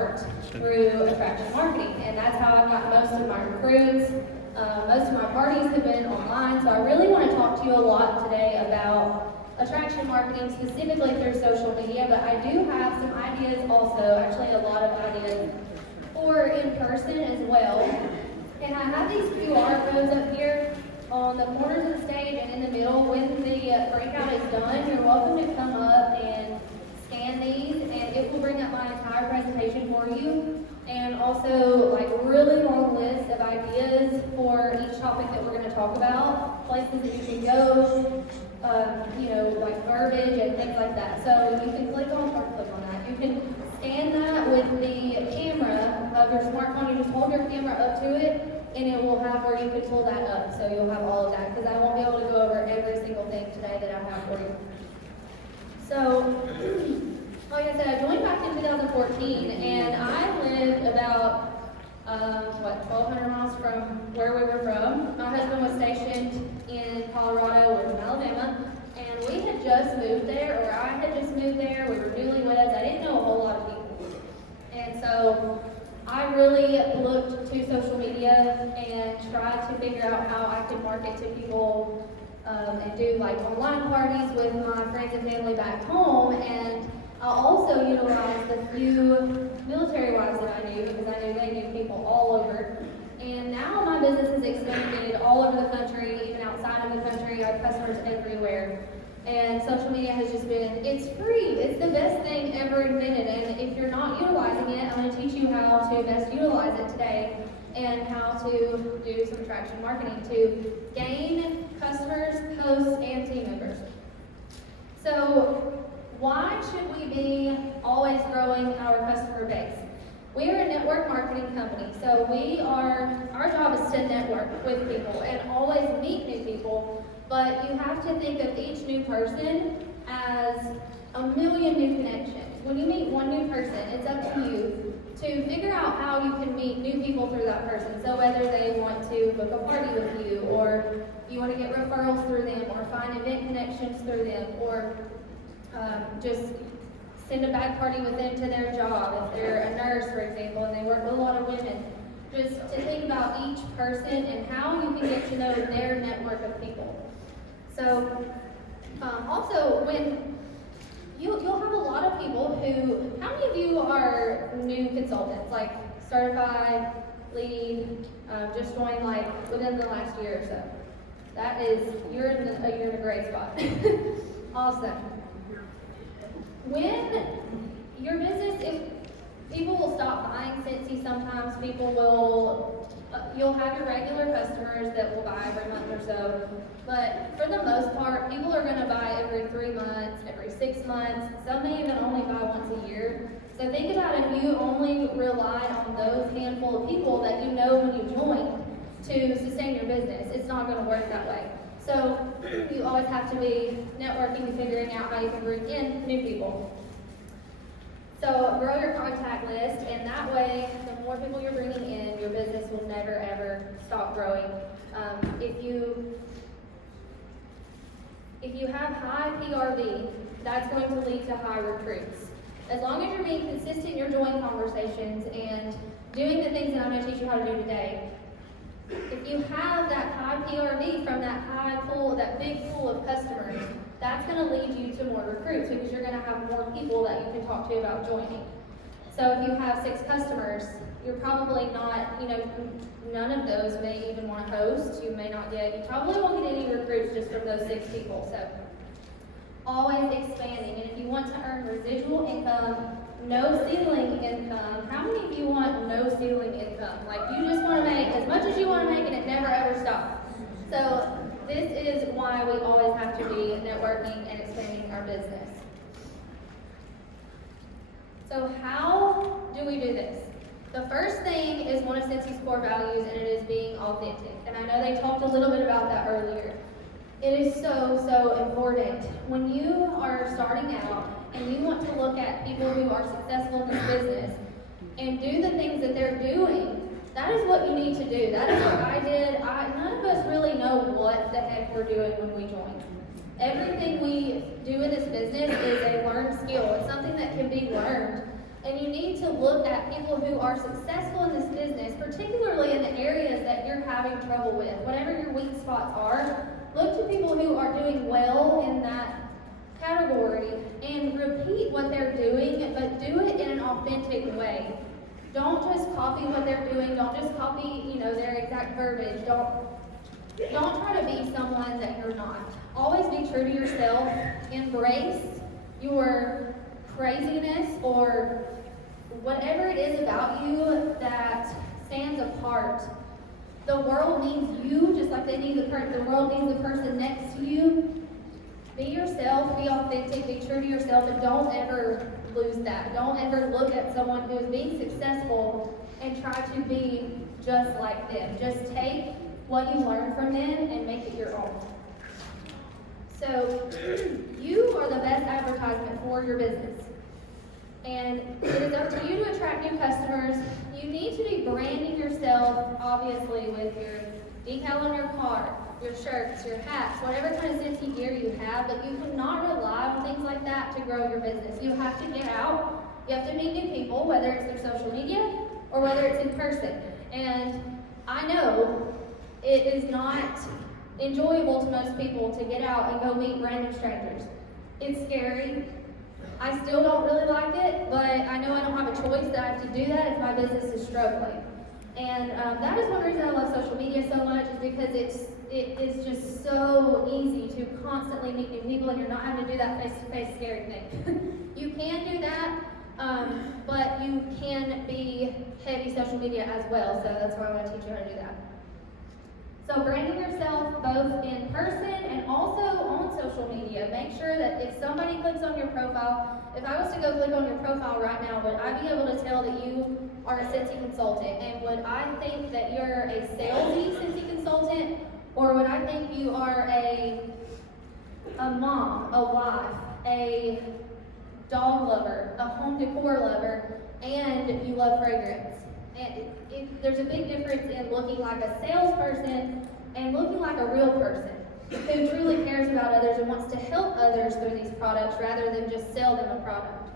start through attraction marketing, and that's how I've got most of my recruits. Most of my parties have been online, so I really want to talk to you a lot today about attraction marketing, specifically through social media, but I do have some ideas also, actually a lot of ideas, for in person as well. And I have these QR codes up here on the corners of the stage and in the middle. When the breakout is done, you're welcome to come up and scan these, and it will bring up my entire presentation for you, and also like a really long list of ideas for each topic that we're going to talk about, places that you can go, like verbiage and things like that. So you can click on that. You can scan that with the camera of your smartphone. You just hold your camera up to it, and it will have where you can pull that up. So you'll have all of that, because I won't be able to go over every single thing today that I have for you. So, like I said, I joined back in 2014, and I lived about 1,200 miles from where we were from. My husband was stationed in Colorado, we're from Alabama, and we had just moved there, or I had just moved there. We were newlyweds. I didn't know a whole lot of people, and so I really looked to social media and tried to figure out how I could market to people and do like online parties with my friends and family back home. And I also utilized the few military wives that I knew, because I knew they knew people all over. And now my business has expanded all over the country, even outside of the country. I have customers everywhere. And social media has just been, it's free. It's the best thing ever invented. And if you're not utilizing it, I'm going to teach you how to best utilize it today, and how to do some attraction marketing to gain customers, hosts, and team members. So why should we be always growing our customer base? We are a network marketing company, so our job is to network with people and always meet new people, but you have to think of each new person as a million new connections. When you meet one new person, it's up to you to figure out how you can meet new people through that person. So whether they want to book a party with you, or you want to get referrals through them, or find event connections through them, or just send a bag party with them to their job, if they're a nurse, for example, and they work with a lot of women. Just to think about each person and how you can get to know their network of people. So also, when you'll have a lot of people who, how many of you are new consultants, like certified, lead, just joined like within the last year or so? That is, you're in a great spot. Awesome. When your business, if people will stop buying Cincy sometimes, you'll have your regular customers that will buy every month or so, but for the most part, people are going to buy every 3 months, every 6 months. Some may even only buy once a year. So think about if you only rely on those handful of people that you know when you join to sustain your business. It's not going to work that way. So you always have to be networking and figuring out how you can bring in new people. So grow your contact list, and that way, the more people you're bringing in, your business will never ever stop growing. If you have high PRV, that's going to lead to high recruits. As long as you're being consistent in your joint conversations and doing the things that I'm going to teach you how to do today, if you have that high PRV from that high pool, that big pool of customers, that's going to lead you to more recruits, because you're going to have more people that you can talk to about joining. So if you have 6 customers, you're probably not, none of those may even want to host. You probably won't get any recruits just from those 6 people. So always expanding. And if you want to earn residual income, no ceiling income. How many of you want no ceiling income? Like, you just want to make as much as you want to make, and it never ever stops. So this is why we always have to be networking and expanding our business. So how do we do this? The first thing is one of Cincy's core values, and it is being authentic. And I know they talked a little bit about that earlier. It is so, so important. When you are starting out and you want to look at people who are successful in this business and do the things that they're doing, that is what you need to do. That is what I did. None of us really know what the heck we're doing when we join. Everything we do in this business is a learned skill. It's something that can be learned. And you need to look at people who are successful in this business, particularly in the areas that you're having trouble with. Whatever your weak spots are, look to people who are doing well in that category and repeat what they're doing, but do it in an authentic way. Don't just copy what they're doing. Don't just copy, their exact verbiage. Don't try to be someone that you're not. Always be true to yourself. Embrace your craziness or whatever it is about you that stands apart. The world needs you just like the world needs the person next to you. Be yourself, be authentic, be true to yourself, and don't ever lose that. Don't ever look at someone who is being successful and try to be just like them. Just take what you learn from them and make it your own. So, you are the best advertisement for your business. And it is up to you to attract new customers. You need to be branding yourself, obviously, with your decal on your car, your shirts, your hats, whatever kind of Cincy gear you have, but you cannot rely on things like that to grow your business. You have to get out. You have to meet new people, whether it's through social media or whether it's in person. And I know it is not enjoyable to most people to get out and go meet random strangers. It's scary. I still don't really like it, but I know I don't have a choice that I have to do that if my business is struggling. And that is one reason I love social media so much, is because it is just so easy to constantly meet new people and you're not having to do that face-to-face scary thing. You can do that, but you can be heavy social media as well, so that's why I want to teach you how to do that. So branding yourself both in person and also on social media. Make sure that if somebody clicks on your profile, if I was to go click on your profile right now, would I be able to tell that you are a Cincy consultant? And would I think that you're a salesy Cincy consultant? Or would I think you are a mom, a wife, a dog lover, a home decor lover, and you love fragrance? And there's a big difference in looking like a salesperson and looking like a real person who truly cares about others and wants to help others through these products rather than just sell them a product.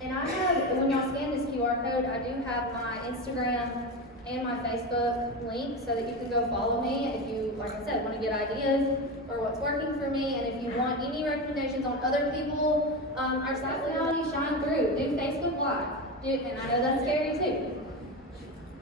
And I have, when y'all scan this QR code, I do have my Instagram and my Facebook link so that you can go follow me if you, like I said, want to get ideas for what's working for me. And if you want any recommendations on other people, our site reality shine through. Do Facebook Live. And I know that's scary too.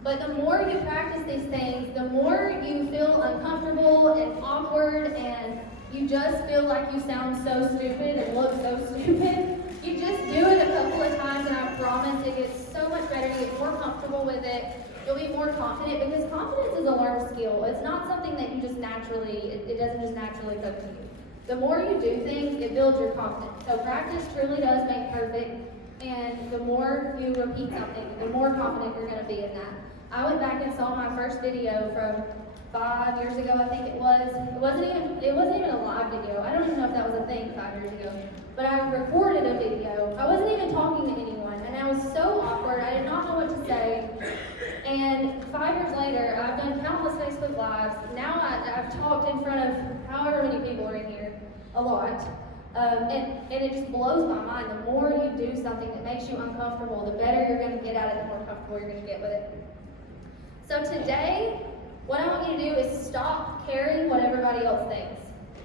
But the more you practice these things, the more you feel uncomfortable and awkward and you just feel like you sound so stupid and look so stupid. You just do it a couple of times and I promise it gets so much better. You get more comfortable with it. You'll be more confident because confidence is a learned skill. It's not something that you just naturally, it doesn't just naturally come to you. The more you do things, it builds your confidence. So practice truly does make perfect. And the more you repeat something, the more confident you're going to be in that. I went back and saw my first video from 5 years ago, I think it was. It wasn't even a live video. I don't even know if that was a thing 5 years ago. But I recorded a video. I wasn't even talking to anyone, and I was so awkward. I did not know what to say. And 5 years later, I've done countless Facebook Lives. Now I've talked in front of however many people are in here, a lot. And it just blows my mind. The more you do something that makes you uncomfortable, the better you're going to get at it, the more comfortable you're going to get with it. So today, what I want you to do is stop caring what everybody else thinks.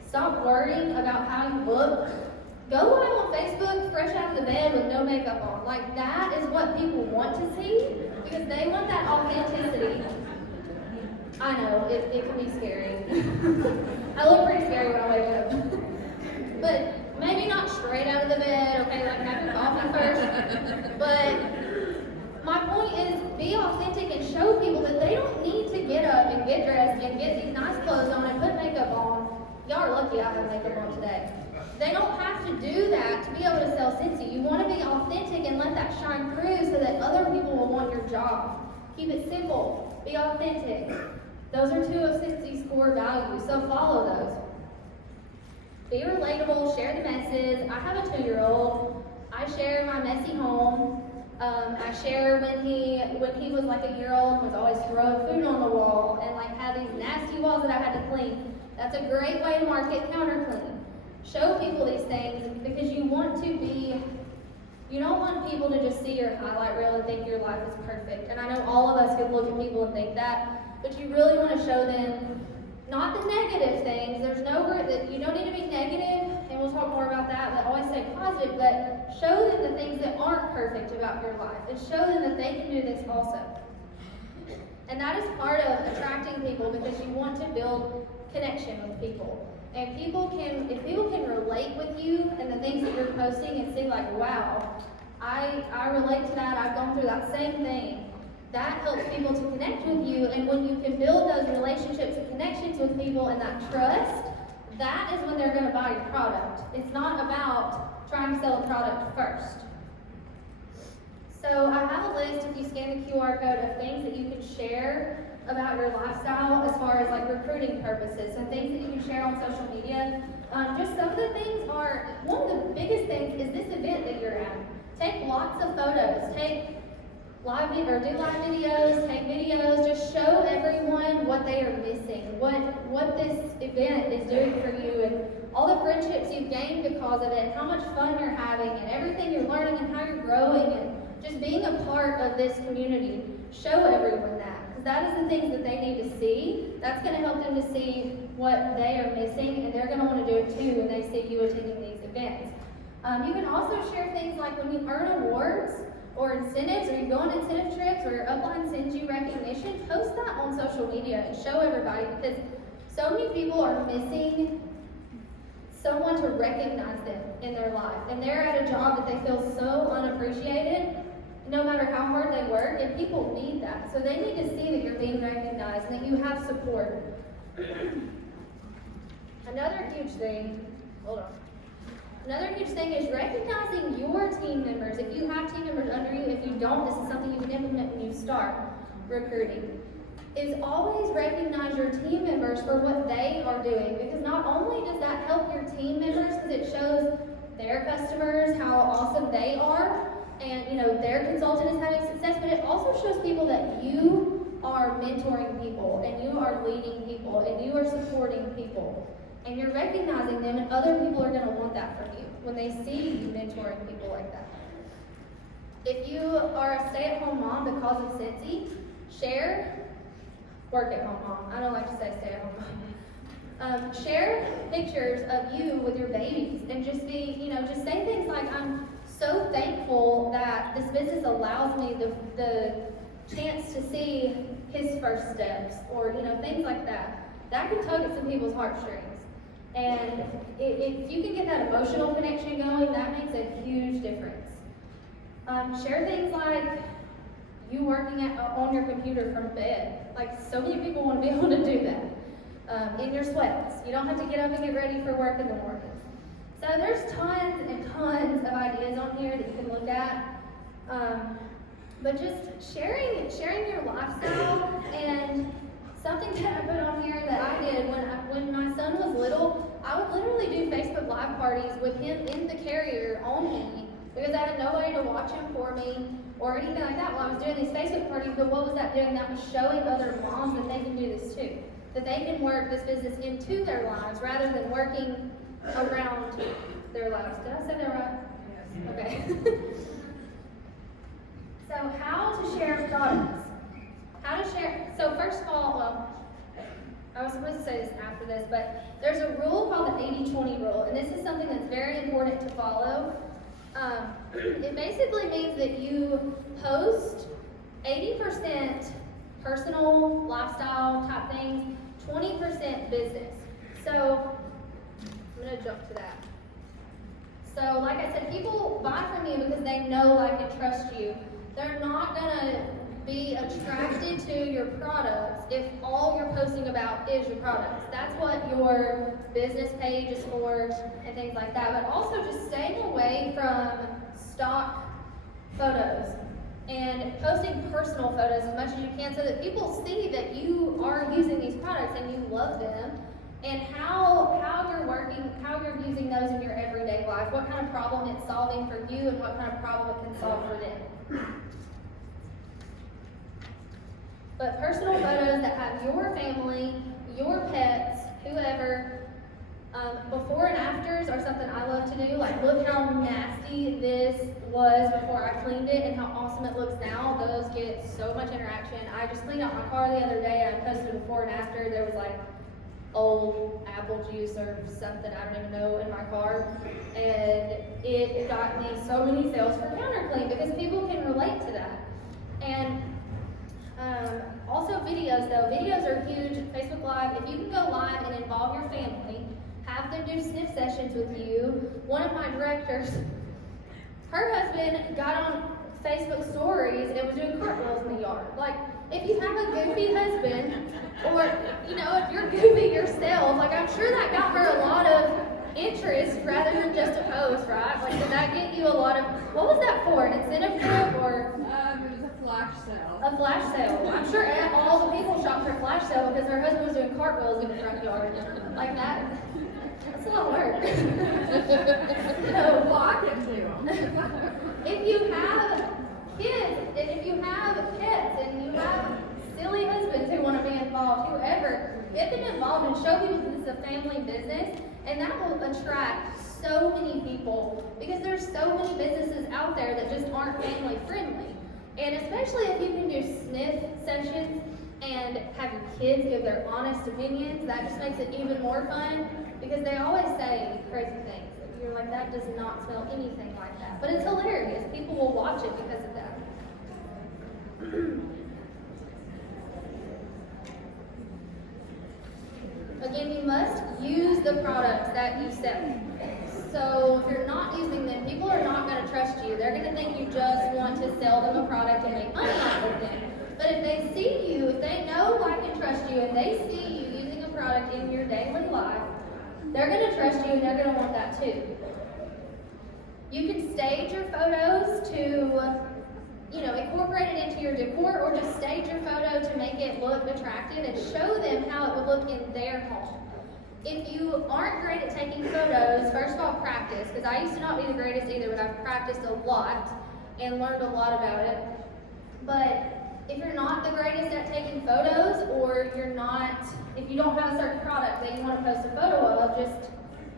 Stop worrying about how you look. Go live on Facebook fresh out of the bed with no makeup on. Like, that is what people want to see because they want that authenticity. I know, it can be scary. I look pretty scary when I wake up. But maybe not straight out of the bed, okay, like have your coffee first. But my point is, be authentic and show people that they don't need to get up and get dressed and get these nice clothes on and put makeup on. Y'all are lucky I have makeup on today. They don't have to do that to be able to sell Cincy. You want to be authentic and let that shine through so that other people will want your job. Keep it simple. Be authentic. Those are two of Cincy's core values, so follow those. Be relatable, share the messes. I have a 2-year-old. I share my messy home. I share when he was like a year old and was always throwing food on the wall and like had these nasty walls that I had to clean. That's a great way to market counter clean. Show people these things because you want You don't want people to just see your highlight reel and think your life is perfect. And I know all of us could look at people and think that, but you really want to show them not the negative things. There's no that you don't need to be negative, and we'll talk more about that, but always stay positive, but show them the things that aren't perfect about your life, and show them that they can do this also. And that is part of attracting people, because you want to build connection with people. And if people can relate with you and the things that you're posting and see like, wow, I relate to that, I've gone through that same thing, that helps people to connect with you. And when you can build those relationships and connections with people and that trust, that is when they're going to buy your product. It's not about trying to sell a product first. So I have a list, if you scan the QR code, of things that you can share about your lifestyle as far as like recruiting purposes, and things that you can share on social media. Just some of the things are, one of the biggest things is this event that you're at. Take lots of photos, take live videos, take videos, just show everyone what they are missing, what this event is doing for you, and all the friendships you've gained because of it, how much fun you're having, and everything you're learning, and how you're growing, and just being a part of this community. Show everyone that, because that is the things that they need to see. That's going to help them to see what they are missing, and they're going to want to do it too when they see you attending these events. You can also share things like when you earn awards or incentives, or you go on incentive trips, or your upline sends you recognition, post that on social media and show everybody, because so many people are missing someone to recognize them in their life. And they're at a job that they feel so unappreciated, no matter how hard they work, and people need that. So they need to see that you're being recognized and that you have support. Another huge thing is recognizing your team members. If you have team members under you, if you don't, this is something you can implement when you start recruiting. Is always recognize your team members for what they are doing, because not only does that help your team members because it shows their customers how awesome they are, and their consultant is having success, but it also shows people that you are mentoring people, and you are leading people, and you are supporting people, and you're recognizing them, and other people are going to want that from you when they see you mentoring people like that. If you are a stay-at-home mom because of Cincy, share work-at-home mom. I don't like to say stay-at-home mom. Share pictures of you with your babies, and just just say things like, I'm so thankful that this business allows me the chance to see his first steps, or things like that. That can tug at some people's heartstrings. And if you can get that emotional connection going, that makes a huge difference. Share things like you working on your computer from bed. Like, so many people want to be able to do that in your sweats. You don't have to get up and get ready for work in the morning. So there's tons and tons of ideas on here that you can look at. But just sharing your lifestyle, and something that I put on here that I did when my son was little, I would literally do Facebook Live parties with him in the carrier on me, because I had nobody to watch him for me or anything like that while I was doing these Facebook parties. But what was that doing? That was showing other moms that they can do this too, that they can work this business into their lives rather than working around their lives. Did I say that right? Yes. Okay. So how to share products. How to share, so first of all, I was supposed to say this after this, but there's a rule called the 80-20 rule, and this is something that's very important to follow. It basically means that you post 80% personal, lifestyle type things, 20% business. So I'm going to jump to that. So like I said, people buy from you because they know, like, and trust you. They're not going to be attracted to your products if all you're posting about is your products. That's what your business page is for and things like that. But also just staying away from stock photos and posting personal photos as much as you can, so that people see that you are using these products and you love them, and how you're working, how you're using those in your everyday life, what kind of problem it's solving for you and what kind of problem it can solve for them. But personal photos that have your family, your pets, whoever, Before and afters are something I love to do. Like, look how nasty this was before I cleaned it and how awesome it looks now. Those get so much interaction. I just cleaned out my car the other day and I posted before and after. There was like old apple juice or something, I don't even know, in my car. And it got me so many sales for counter clean because people can relate to that. And also videos though. Videos are huge. Facebook Live, if you can go live and involve your family, have them do sniff sessions with you. One of my directors, her husband got on Facebook stories and was doing cartwheels in the yard. Like, if you have a goofy husband, or, you know, if you're goofy yourself, like, I'm sure that got her a lot of interest rather than just a post, right? Like, did that get you a lot of, what was that for, an incentive group, or? It was a flash sale. A flash sale. I'm sure all the people shopped for a flash sale because her husband was doing cartwheels in the front yard. Like that. That's a lot of work. So, Walk into them. if you have kids, and if you have pets, and you have silly husbands who want to be involved, whoever, get them involved and show people this is a family business, and that will attract so many people because there's so many businesses out there that just aren't family friendly. And especially if you can do sniff sessions and have your kids give their honest opinions, that just makes it even more fun because they always say crazy things. You're like, that does not smell anything like that. But it's hilarious. People will watch it because of that. Again, you must use the products that you sell. So if you're not using them, people are not going to trust you. They're going to think you just want to sell them a product and make money off of them. But if they see you, if they know, like, and trust you, and they see you using a product in your daily life, they're going to trust you and they're going to want that too. You can stage your photos to, you know, incorporate it into your decor, or just stage your photo to make it look attractive and show them how it would look in their home. If you aren't great at taking photos, first of all, practice, because I used to not be the greatest either, but I've practiced a lot and learned a lot about it. But if you're not the greatest at taking photos, or if you don't have a certain product that you want to post a photo of, just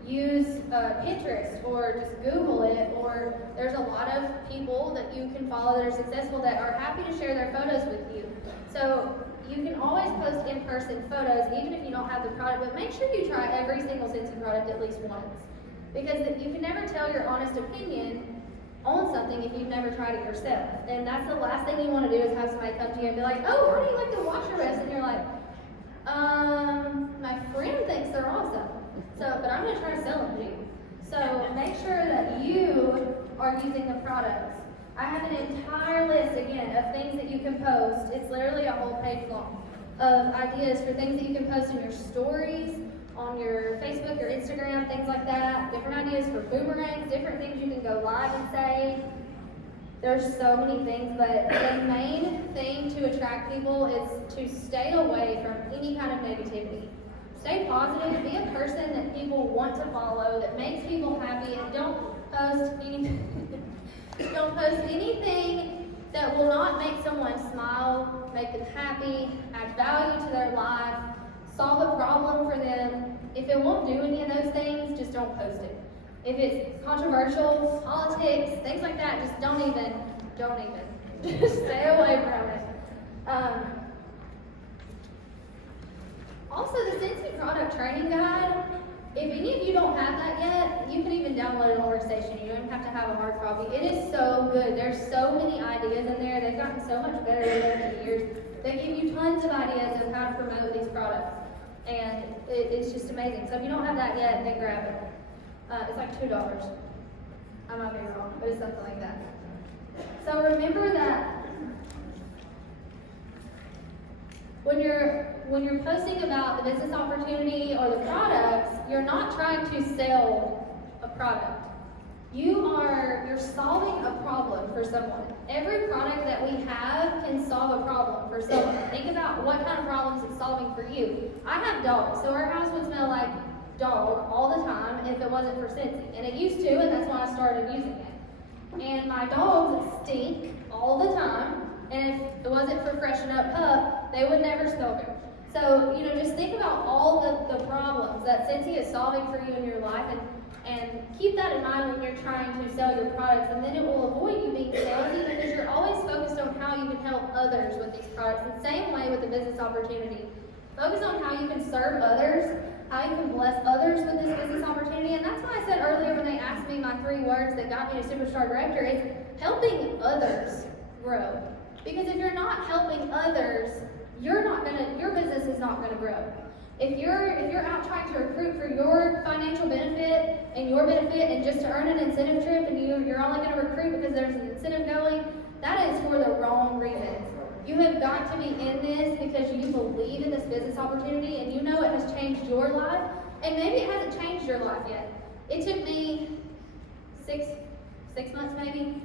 use Pinterest or just Google it, or there's a lot of people that you can follow that are successful that are happy to share their photos with you. So you can always post in-person photos even if you don't have the product, but make sure you try every single Scentsy product at least once. Because you can never tell your honest opinion on something if you've never tried it yourself. And that's the last thing you want to do, is have somebody come to you and be like, oh, how do you like the washer rest? And you're like, my friend thinks they're awesome. But I'm going to try to sell them to you. So make sure that you are using the products. I have an entire list, again, of things that you can post. It's literally a whole page long of ideas for things that you can post in your stories, on your Facebook or Instagram, things like that. Different ideas for boomerangs, different things you can go live and say. There's so many things, but the main thing to attract people is to stay away from any kind of negativity. Stay positive, be a person that people want to follow, that makes people happy, and don't post anything that will not make someone smile, make them happy, add value to their life, solve a problem for them. If it won't do any of those things, just don't post it. If it's controversial, politics, things like that, just don't even. Just stay away from it. Also, the Scentsy product training guide, if any of you don't have that yet, you can even download it on Workstation. You don't even have to have a hard copy. It is so good. There's so many ideas in there. They've gotten so much better over the years. They give you tons of ideas of how to promote these products. And it's just amazing. So if you don't have that yet, then grab it. It's like $2. I might be wrong, but it's something like that. So remember that when you're posting about the business opportunity or the products, you're not trying to sell a product. You're solving a problem for someone. Every product that we have can solve a problem for someone. Think about what kind of problems it's solving for you. I have dogs, so our house would smell like dog all the time if it wasn't for Scentsy. And it used to, and that's when I started using it. And my dogs stink all the time, and if it wasn't for Freshen Up Pup, they would never smell good. So, just think about all the problems that Cincy is solving for you in your life, and keep that in mind when you're trying to sell your products, and then it will avoid you being salesy because you're always focused on how you can help others with these products. The same way with the business opportunity. Focus on how you can serve others, how you can bless others with this business opportunity, and that's why I said earlier when they asked me my 3 words that got me to Superstar Director is helping others grow. Because if you're not helping others, your business is not gonna grow. If you're out trying to recruit for your financial benefit and just to earn an incentive trip, and you're only going to recruit because there's an incentive going, that is for the wrong reasons. You have got to be in this because you believe in this business opportunity and you know it has changed your life, and maybe it hasn't changed your life yet. It took me six months maybe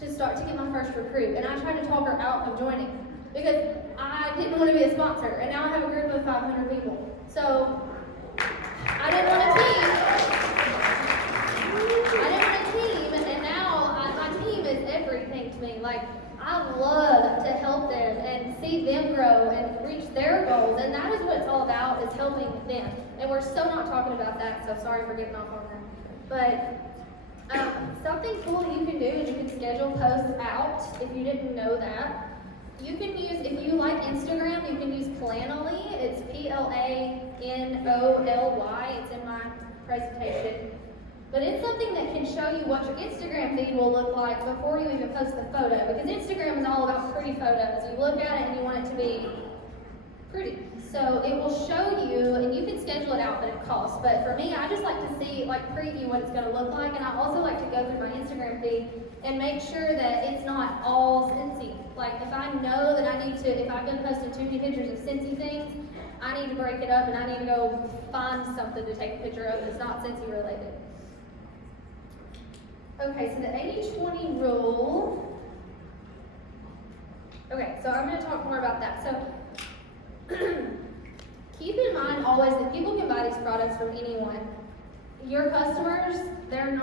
to get my first recruit, and I tried to talk her out of joining because I didn't want to be a sponsor, and now I have a group of 500 people. So I didn't want a team, and now my team is everything to me. Like, I love to help them and see them grow and reach their goals, and that is what it's all about, is helping them. And we're still not talking about that, so sorry for getting off on that. But something cool that you can do is you can schedule posts out, if you didn't know that. You can use, if you like Instagram, you can use Planoly. It's Planoly. It's in my presentation. But it's something that can show you what your Instagram feed will look like before you even post the photo. Because Instagram is all about pretty photos. You look at it and you want it to be pretty. So it will show you, and you can schedule it out, but it costs. But for me, I just like to see, preview what it's going to look like. And I also like to go through my Instagram feed and make sure that it's not all Cincy. Like, if I know that if I've been posting too many pictures of Cincy things, I need to break it up and I need to go find something to take a picture of that's not Cincy related. Okay, so the 80-20 rule. Okay, so I'm going to talk more about that. So, keep in mind always that people can buy these products from anyone. Your customers, you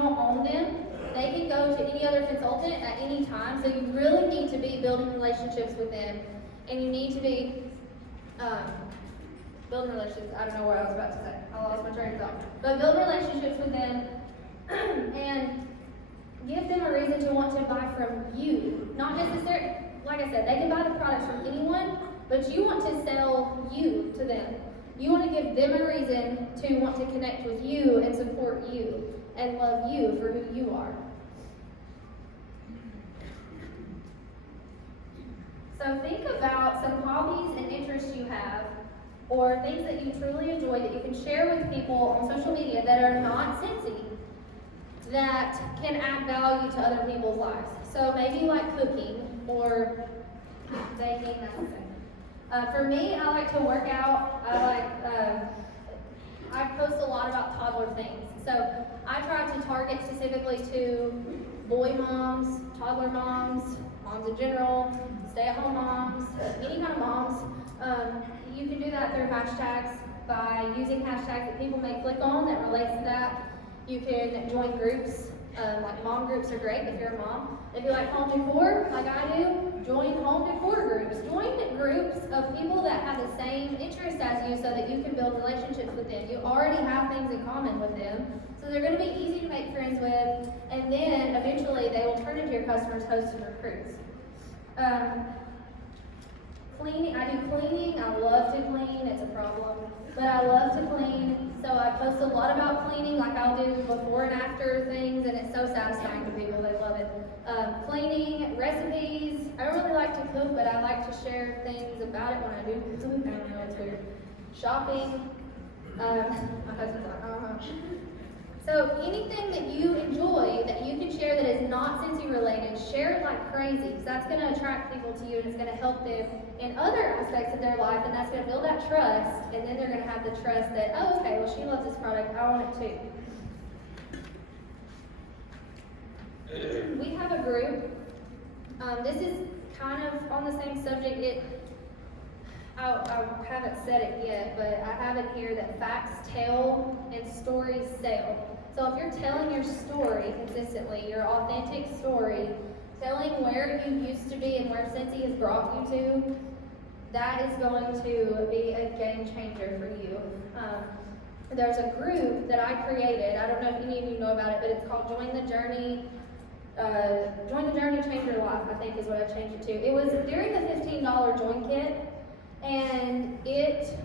don't own them. They can go to any other consultant at any time, so you really need to be building relationships with them, and you need to be building relationships. I don't know what I was about to say. I lost my train of thought. But build relationships with them and give them a reason to want to buy from you. Not necessarily, like I said, they can buy the products from anyone, but you want to sell you to them. You want to give them a reason to want to connect with you and support you and love you for who you are. So think about some hobbies and interests you have, or things that you truly enjoy that you can share with people on social media that are not Cincy, that can add value to other people's lives. So maybe you like cooking or baking, that's the thing. For me, I like to work out. I post a lot about toddler things. So I try to target specifically to boy moms, toddler moms, moms in general, stay-at-home moms, any kind of moms. You can do that through hashtags by using hashtags that people may click on that relates to that. You can join groups, like mom groups are great if you're a mom. If you like home decor, like I do, join home decor groups. Join groups of people that have the same interests as you so that you can build relationships with them. You already have things in common with them, so they're going to be easy to make friends with, and then eventually they will turn into your customers, hosts, and recruits. Cleaning, I do cleaning. I love to clean. It's a problem, but I love to clean. So I post a lot about cleaning, like I'll do before and after things, and it's so satisfying to people. They love it. Cleaning, recipes. I don't really like to cook, but I like to share things about it when I do cook. I don't know, it's weird. Shopping. My husband's like, So anything that you enjoy that you can share that is not Cincy related, share it like crazy, because that's going to attract people to you and it's going to help them in other aspects of their life, and that's going to build that trust, and then they're going to have the trust that, oh, okay, well, she loves this product, I want it too. We have a group. This is kind of on the same subject. I haven't said it yet, but I have it here that facts tell and stories sell. So if you're telling your story consistently, your authentic story, telling where you used to be and where Cincy has brought you to, that is going to be a game changer for you. There's a group that I created. I don't know if any of you know about it, but it's called Join the Journey. Join the Journey, Change Your Life, I think is what I changed it to. It was during the $15 join kit, and it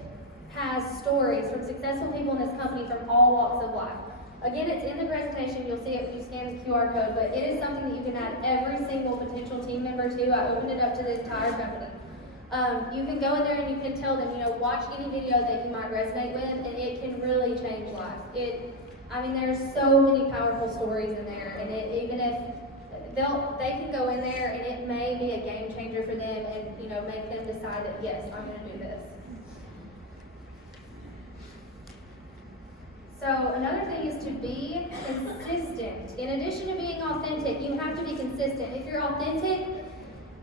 has stories from successful people in this company from all walks of life. Again, it's in the presentation. You'll see it when you scan the QR code, but it is something that you can add every single potential team member to. I opened it up to the entire company. You can go in there and you can tell them, watch any video that you might resonate with, and it can really change lives. There's so many powerful stories in there, and even if they can go in there and it may be a game changer for them, and make them decide that yes, I'm going to do this. So another thing is to be consistent. In addition to being authentic, you have to be consistent. If you're authentic,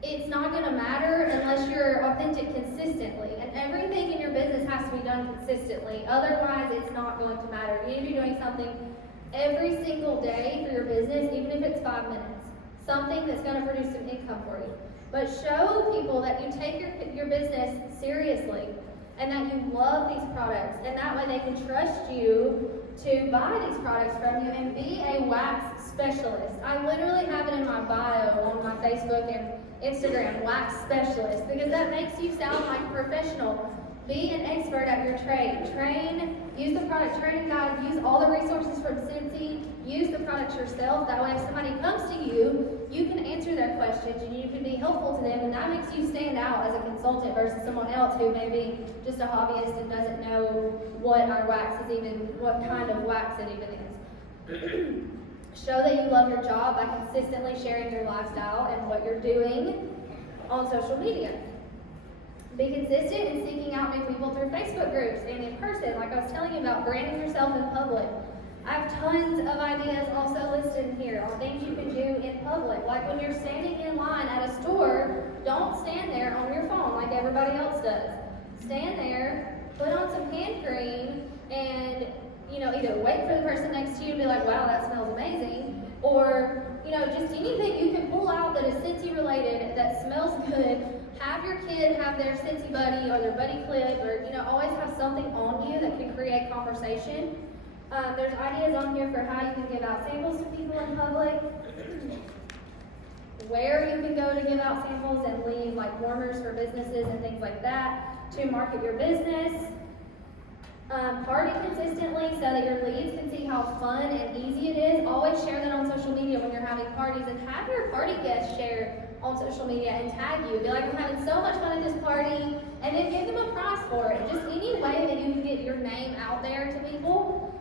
it's not going to matter unless you're authentic consistently. And everything in your business has to be done consistently. Otherwise, it's not going to matter. You need to be doing something every single day for your business, even if it's 5 minutes. Something that's going to produce some income for you. But show people that you take your business seriously and that you love these products. And that way they can trust you to buy these products from you and be a wax specialist. I literally have it in my bio on my Facebook and Instagram, wax specialist, because that makes you sound like a professional. Be an expert at your trade. Train, use the product training guide, use all the resources from Cincy, use the products yourself. That way if somebody comes to you, you can answer their questions and you can be helpful to them, and that makes you stand out as a consultant versus someone else who may be just a hobbyist and doesn't know what our wax is even, what kind of wax it even is. Show that you love your job by consistently sharing your lifestyle and what you're doing on social media. Be consistent in seeking out new people through Facebook groups and in person, like I was telling you about branding yourself in public. I have tons of ideas also listed in here on things you can do in public. Like when you're standing in line at a store, don't stand there on your phone like everybody else does. Stand there, put on some hand cream, and either wait for the person next to you and be like, wow, that smells amazing, or just anything you can pull out that is Cincy related, that smells good. Have your kid have their Cincy buddy or their buddy clip, or always have something on you that can create conversation. There's ideas on here for how you can give out samples to people in public, where you can go to give out samples and leave like warmers for businesses and things like that to market your business. Party consistently so that your leads can see how fun and easy it is. Always share that on social media when you're having parties, and have your party guests share on social media and tag you. Be like, I'm having so much fun at this party, and then give them a prize for it. Just any way that you can get your name out there to people.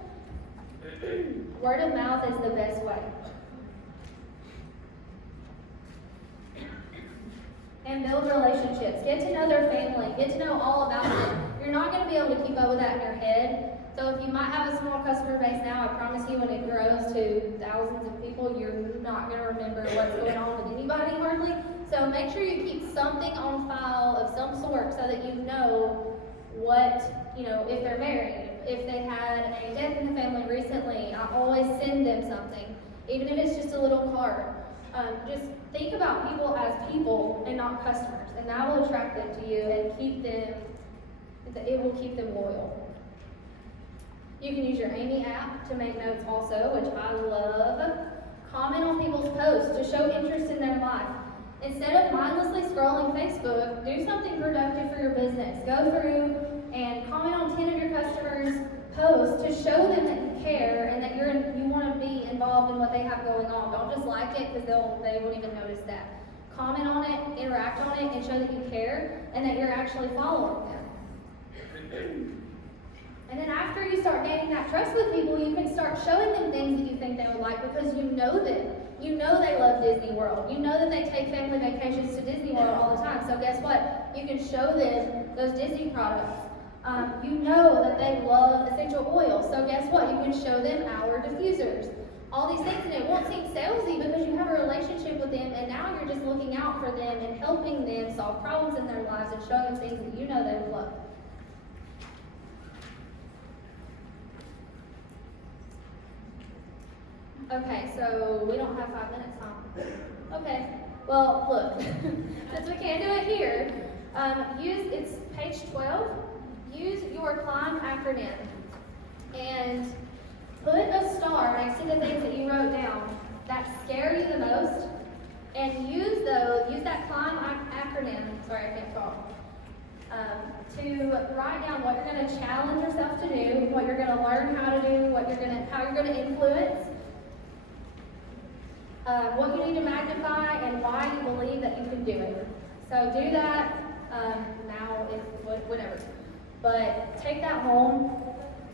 Word of mouth is the best way. And build relationships. Get to know their family. Get to know all about them. You're not going to be able to keep up with that in your head. So if you might have a small customer base now, I promise you when it grows to thousands of people, you're not going to remember what's going on with anybody hardly. So make sure you keep something on file of some sort so that you know what, if they're married, if they had a death in the family recently, I always send them something, even if it's just a little card. Just think about people as people and not customers, and that will attract them to you and it will keep them loyal. You can use your Amy app to make notes also, which I love. Comment on people's posts to show interest in their life. Instead of mindlessly scrolling Facebook, do something productive for your business. Go through and comment on 10 of your customers' posts to show them that you care and that you want to be involved in what they have going on. Don't just like it because they won't even notice that. Comment on it, interact on it, and show that you care and that you're actually following them. And then after you start gaining that trust with people, you can start showing them things that you think they would like because you know them. You know they love Disney World. You know that they take family vacations to Disney World all the time. So guess what? You can show them those Disney products. You know that they love essential oils. So guess what? You can show them our diffusers. All these things, and it won't seem salesy because you have a relationship with them, and now you're just looking out for them and helping them solve problems in their lives and showing them things that you know they would love. Okay, so we don't have 5 minutes, huh? Okay, well, look, since we can't do it here, It's page 12. Use your CLIMB acronym and put a star next to the things that you wrote down that scare you the most, and use that CLIMB acronym. Sorry, I can't talk. To write down what you're going to challenge yourself to do, what you're going to learn how to do, how you're going to influence, what you need to magnify, and why you believe that you can do it. So do that now, whatever. But take that home,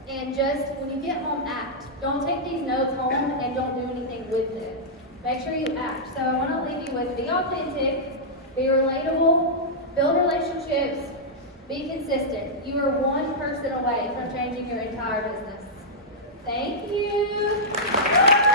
and just when you get home, act. Don't take these notes home and don't do anything with it. Make sure you act. So I want to leave you with: be authentic, be relatable, build relationships, be consistent. You are one person away from changing your entire business. Thank you.